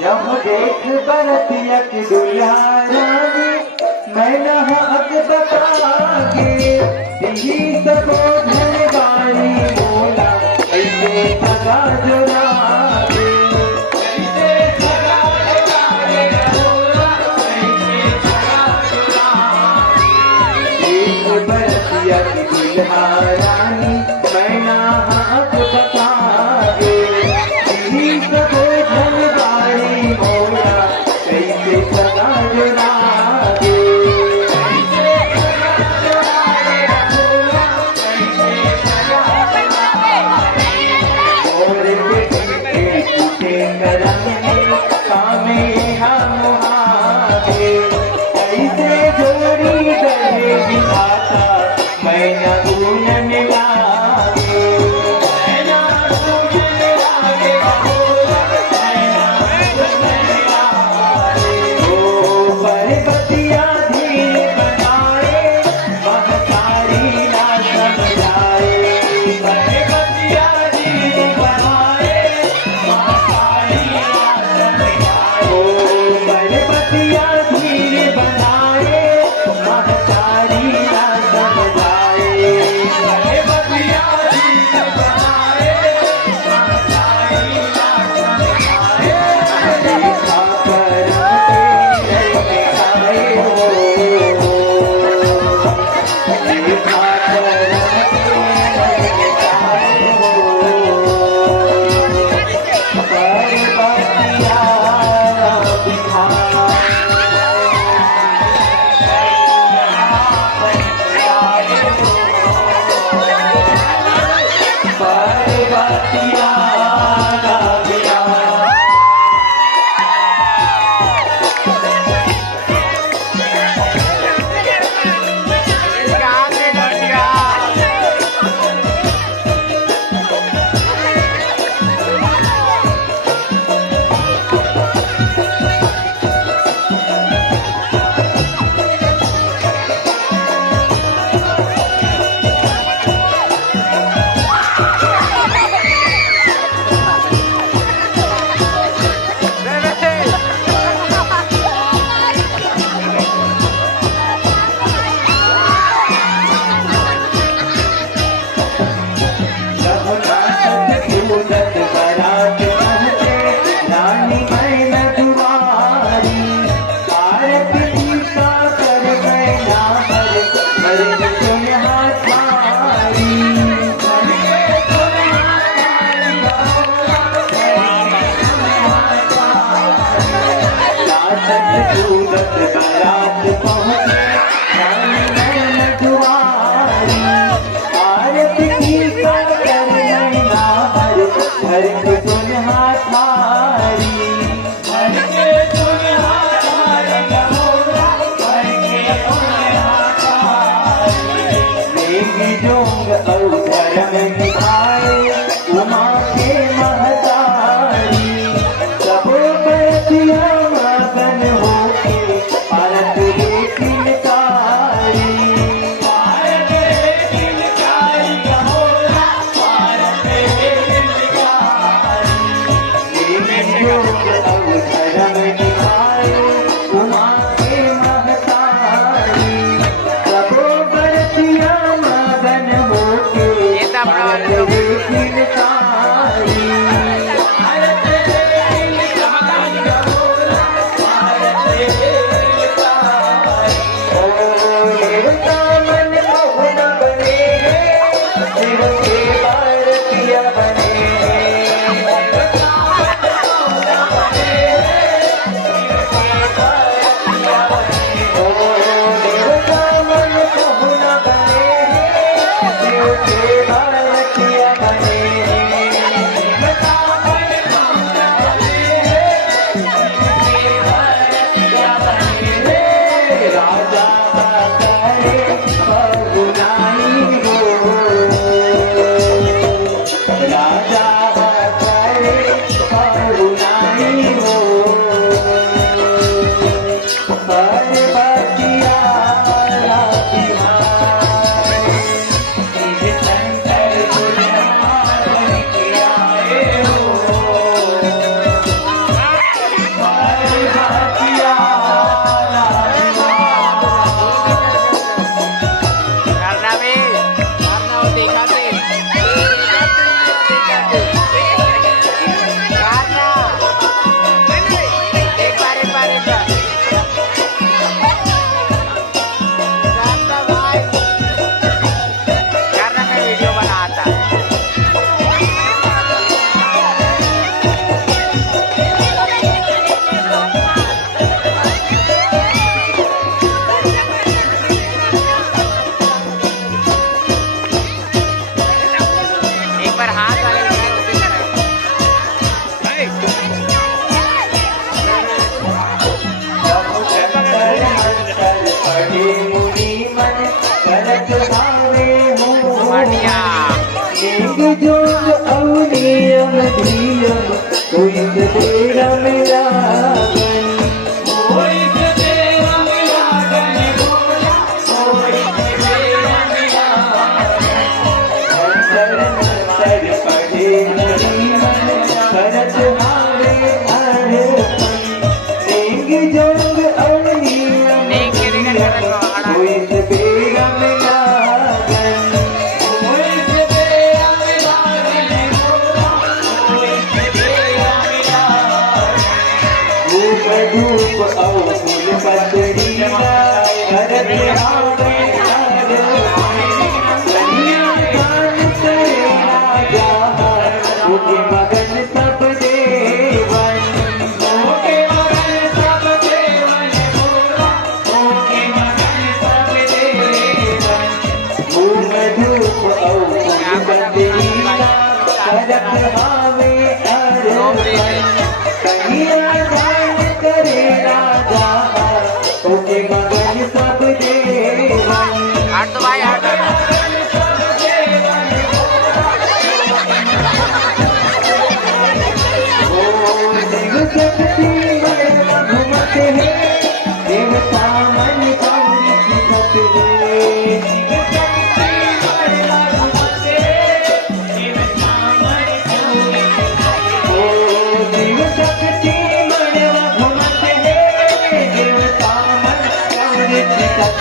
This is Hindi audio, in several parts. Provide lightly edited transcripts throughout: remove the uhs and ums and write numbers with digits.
यह देख बरतिया की दुल्हा रानी मैं नहाक बतागे दी सबो धनवारी बोला ऐसे सगा जुरागे ऐसे सगा जुरागे बोला ऐसे सगा जुरागे देख बरतिया की दुल्हा रानी मैं नहाक बतागे दी सबो देवता मन को न बने शिव के नींग जोग अवनियम धियम कोई तेरा मिलागन कोई तेरा मिलागन बोला कोई तेरा मिलागन अंतर पढ़े नहीं मन भरत हारे अरपन नींग जोग अवनियम कोई तेरा मिलागन धूप और फूल पतरी भरत हावे उनके मगन सब देवन उनके मगन सब देवन उनके मगन सब देवन धूप और फूल पतरी भरत हावे करे राजा ओके मगन सब देवन तो भाई ओ शिव शक्ति में घूमते हैं देवता मन कौन सिखते हैं शिव शक्ति में घूमते हैं देवता मन ओ शिव शक्ति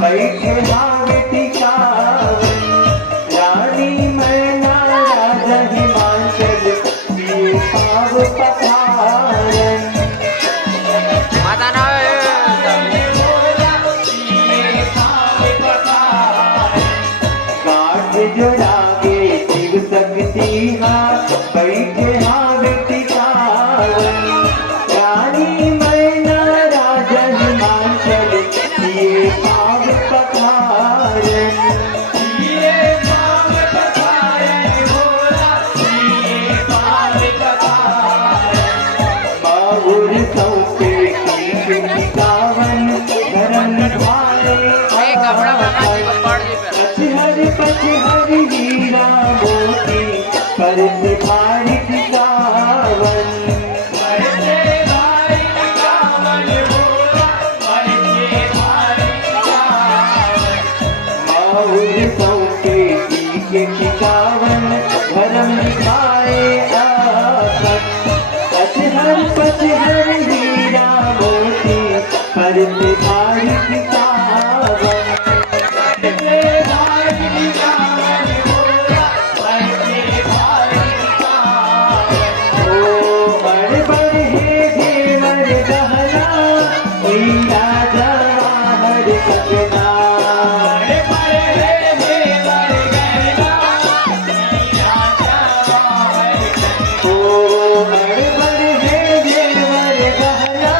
बैठे हावे टिकावन रानी मैना राजा हिमाचल पिए पाव पखारन काठ जोड़ा के शिव शक्ति हाथ बैठे हावे टिकावन रानी मैना राजा हिमाचल पिए पाव पखारन पिए पाव पखारन भोला पिए पाव पखारन बाबुर सौके की कावन धर्म भारे पचहर हीरा मोती पर से भारी कावन के खिकावन धर्म दिखाए आफत पचहर हीरा मोती पर से भारी खिकावन ओ बड़े बड़े हे देवर दहना राजा हर सपना बड़े बड़े हे देवर दहना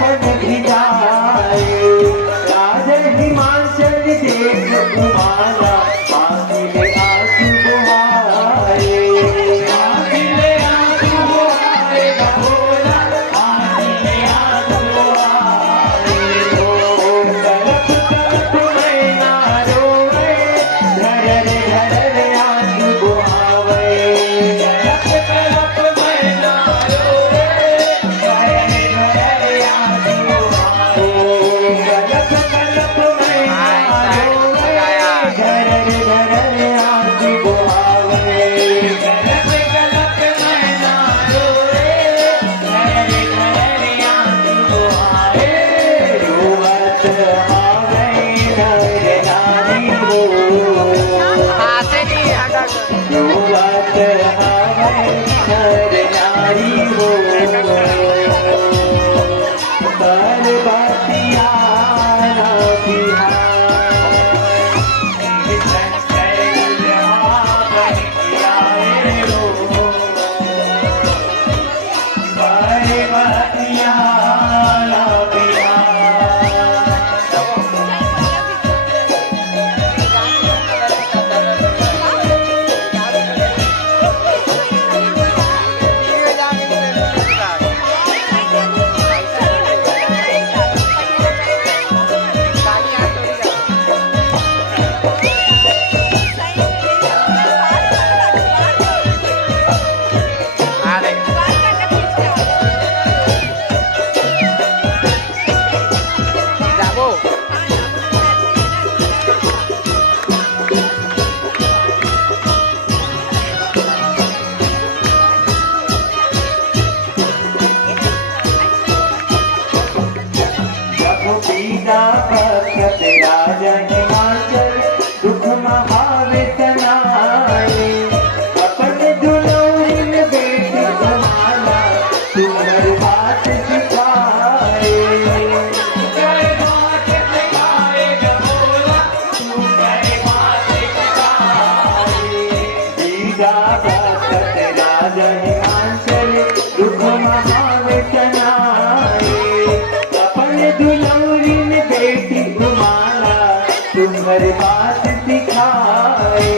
अपन भिजाए राज हिमाचल देख उमाला आंखी में आंसू बहाए आंखी में आंसू बहाए भोला आंखी में आंसू बहाए ओ तड़प तड़प मैना रोवे धरर धरर आंसू बहावे तड़प तड़प मैना रोवे धरर धरर आंसू बहावे तड़प तड़प मैना रोवे धरर धरर आंसू बहावे तड़प तड़प मैना रोवे धरर धरर आंसू बहावे रोवत आवे नर नारी हो रोवत आवे नर नारी हो बरबतिया ना बिहार संकल बन किया रो बरबतिया ना बिहार पीता भक्त राजा हिमाचल दुख महावेतनाए अपन दुलौरिन बेटी घुमाला तुम्हार बात सिखाए बात सिखाए भोला तुम्हारे बात सिखाए पीता भक्त राजा हिमाचल दुख महावेतनाए अपन दुलौरिन बेटी घुमाला तुम्हार बात सिखाए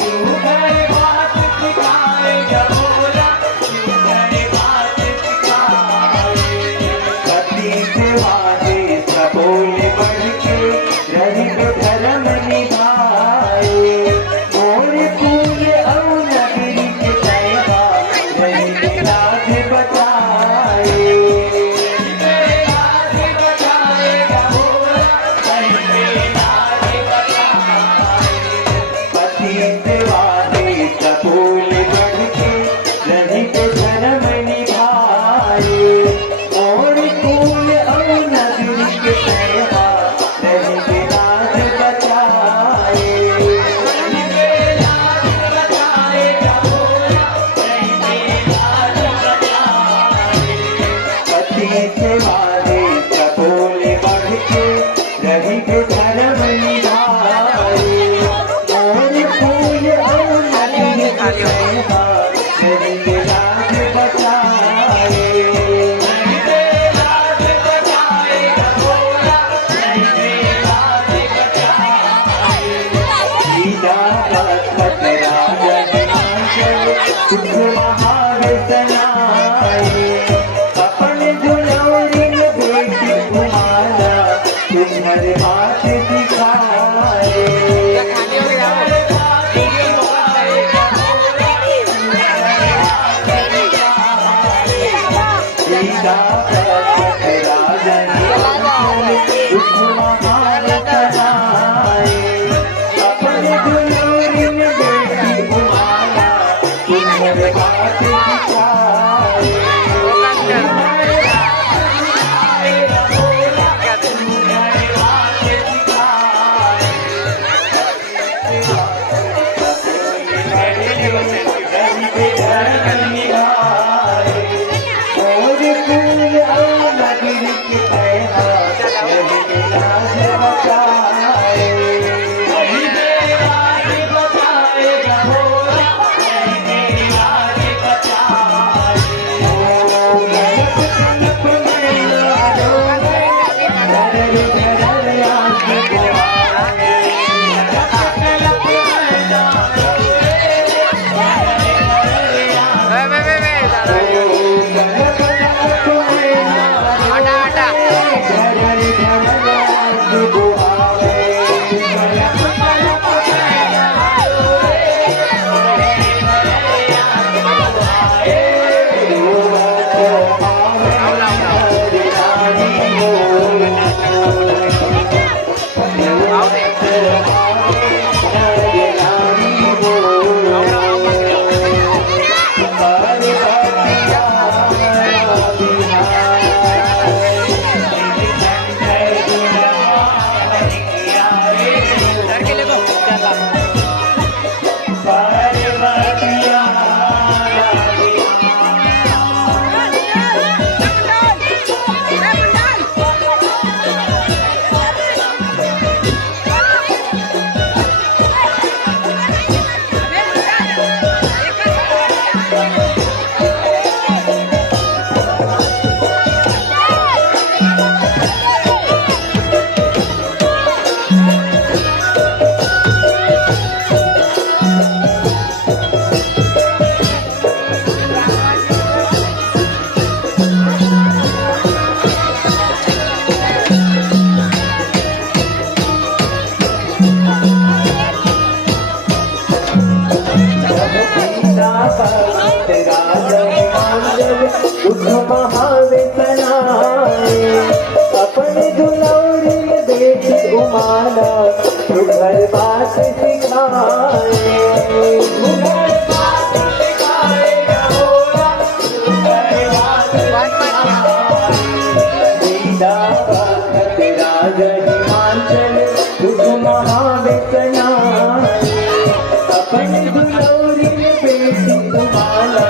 तुम्हार बात सिखाए भोला तुम्हार बात सिखाए पति सेवाए सबोले बढ़ के रही धर्म निभाए मोर कुल और नगरी के तैबा रही राज बचाए पति सेवाए सबोल बढ़ के रही धर्म निभाए और कुल और नगरी के तैबा रही राज बचाए पति सेवाए सबोल बढ़ के रही धर्म निभाए और फूल और नदी तैबा रही राज बचाए सीता भक्त राजा हिमाचल दुख महावेतनाए अपन दुलौरिन बेटी घुमाला तुम्हार बात सिखाए सीता भक्त राजा हिमाचल दुख महावेतनाए अपन दुलौरिन बेटी घुमाला तुम्हार बात सिखाए और कुल और नगरी के तैबा रही राज बचाए राज बचाए पार्वतिया अपने दुलौरी में बेटी उमाला घर बात सिखाए राजा हिमाचल दुख महावेतना अपने दुलौरी में बेटी उमाला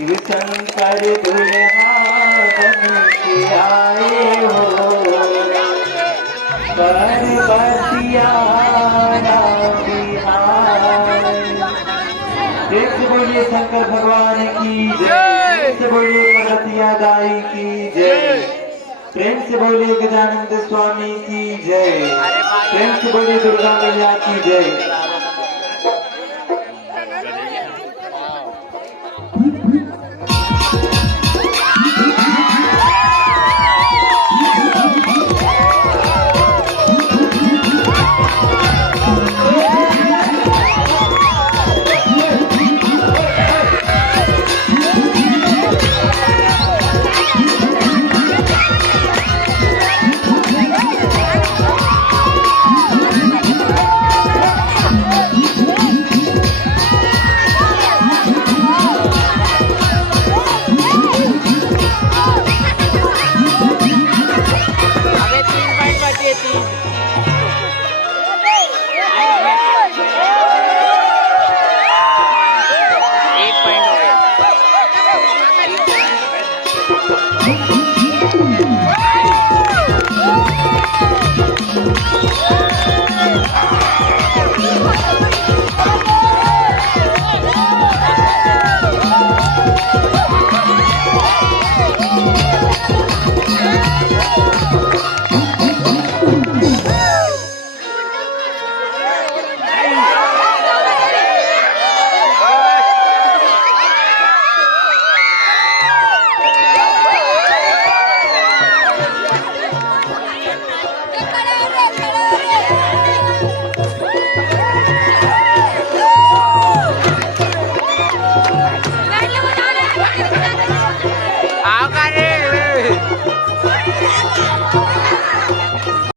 शिव शंकर दुल्हा बन के आए हो, पार्वतिया प्रेम से बोलिए शंकर भगवान की जय, प्रेम से बोलिए पार्वतिया दाई की जय, प्रेम से बोलिए गजानंद स्वामी की जय, प्रेम से बोलिए दुर्गा मैया की जय।